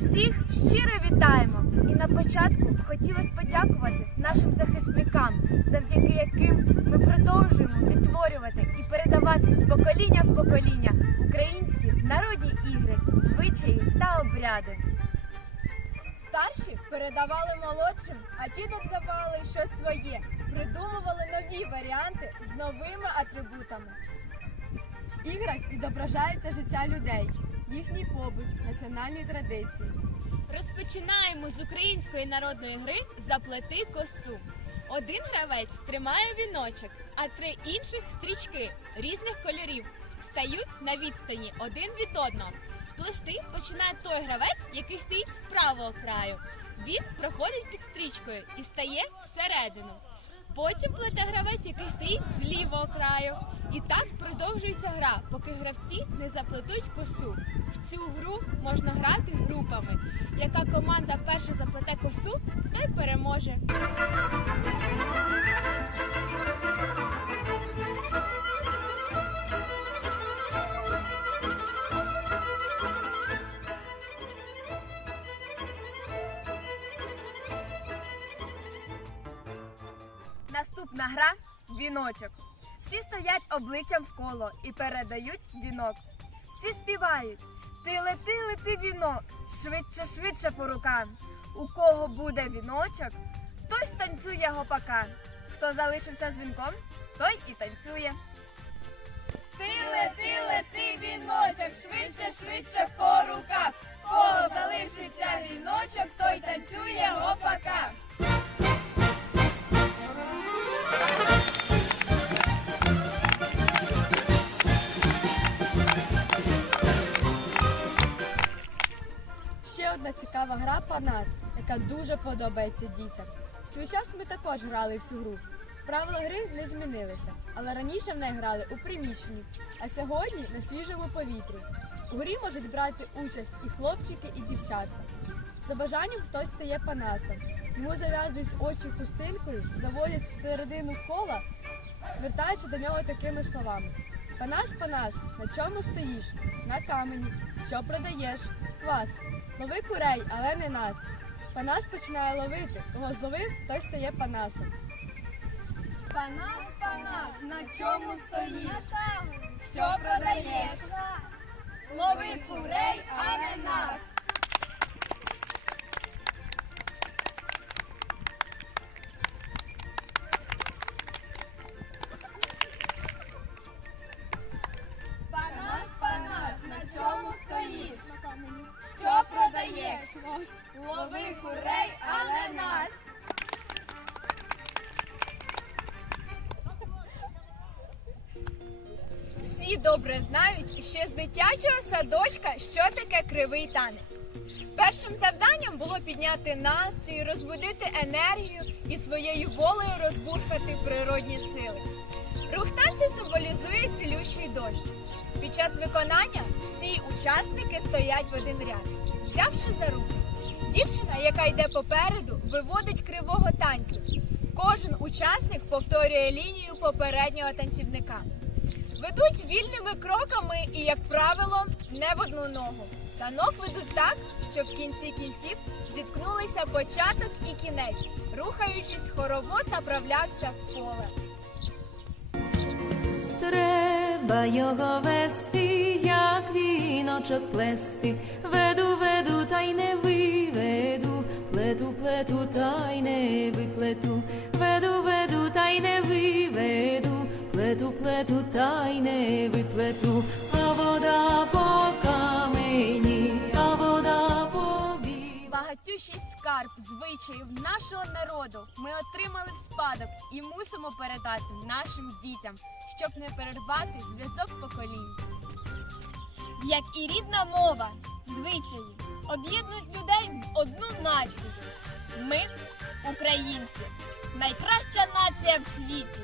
Всіх щиро вітаємо! І на початку хотілося подякувати нашим захисникам, завдяки яким ми продовжуємо відтворювати і передавати з покоління в покоління українські народні ігри, звичаї та обряди. Старші передавали молодшим, а ті додавали щось своє, придумували нові варіанти з новими атрибутами. В іграх відображається життя людей, їхній побут, національні традиції. Розпочинаємо з української народної гри Заплети косу. Один гравець тримає віночок, а три інших стрічки різних кольорів стають на відстані один від одного. Плести починає той гравець, який стоїть з правого краю. Він проходить під стрічкою і стає всередину. Потім плете гравець, який стоїть з лівого краю. І так продовжується гра, поки гравці не заплетуть косу. В цю гру можна грати групами. Яка команда перша заплете косу, той переможе. Наступна гра віночок. Всі стоять обличчям в коло і передають вінок. Всі співають. Ти лети, лети вінок, швидше, швидше по рукам. У кого буде віночок, той станцює гопака. Хто залишився з вінком, той і танцює. Ти лети, лети, віночок, швидше, швидше по руках. Кого залишиться віночок, той танцює гопака. Одна цікава гра Панас, яка дуже подобається дітям. Свій час ми також грали в цю гру. Правила гри не змінилися, але раніше в неї грали у приміщенні, а сьогодні на свіжому повітрі. У грі можуть брати участь і хлопчики, і дівчатка. За бажанням хтось стає панасом. Йому зав'язують очі хустинкою, заводять всередину кола, звертаються до нього такими словами: Панас, панас, на чому стоїш? На камені. Що продаєш? Квас. Лови курей, але не нас. Панас починає ловити. Кого зловив, той стає панасом. Панас, панас, на чому стоїш? Що продаєш? Лови курей, продаєш? Лови курей, а не нас. Всі добре знають ще з дитячого садочка, що таке кривий танець. Першим завданням було підняти настрій, розбудити енергію і своєю волею розбурхати природні сили. Рух танцю символізує цілющий дощ. Під час виконання всі учасники стоять в один ряд, взявши за руки. Дівчина, яка йде попереду, виводить кривого танцю. Кожен учасник повторює лінію попереднього танцівника. Ведуть вільними кроками і, як правило, не в одну ногу. Танок ведуть так, щоб в кінці кінців зіткнулися початок і кінець, рухаючись, хоровод направлявся в поле. Треба його вести, як віночок плести. Веду, веду, та й не виведу. Плету, плету, та й не виплету. Веду, веду, та й не виведу. Плету, плету, та й не виплету. А вода по камені, а вода по бі- Багатющий скарб звичаїв нашого народу ми отримали в спадок і мусимо передати нашим дітям, щоб не перервати зв'язок поколінь. Як і рідна мова, звичаї об'єднують людей в одну націю. Ми, українці, найкраща нація в світі.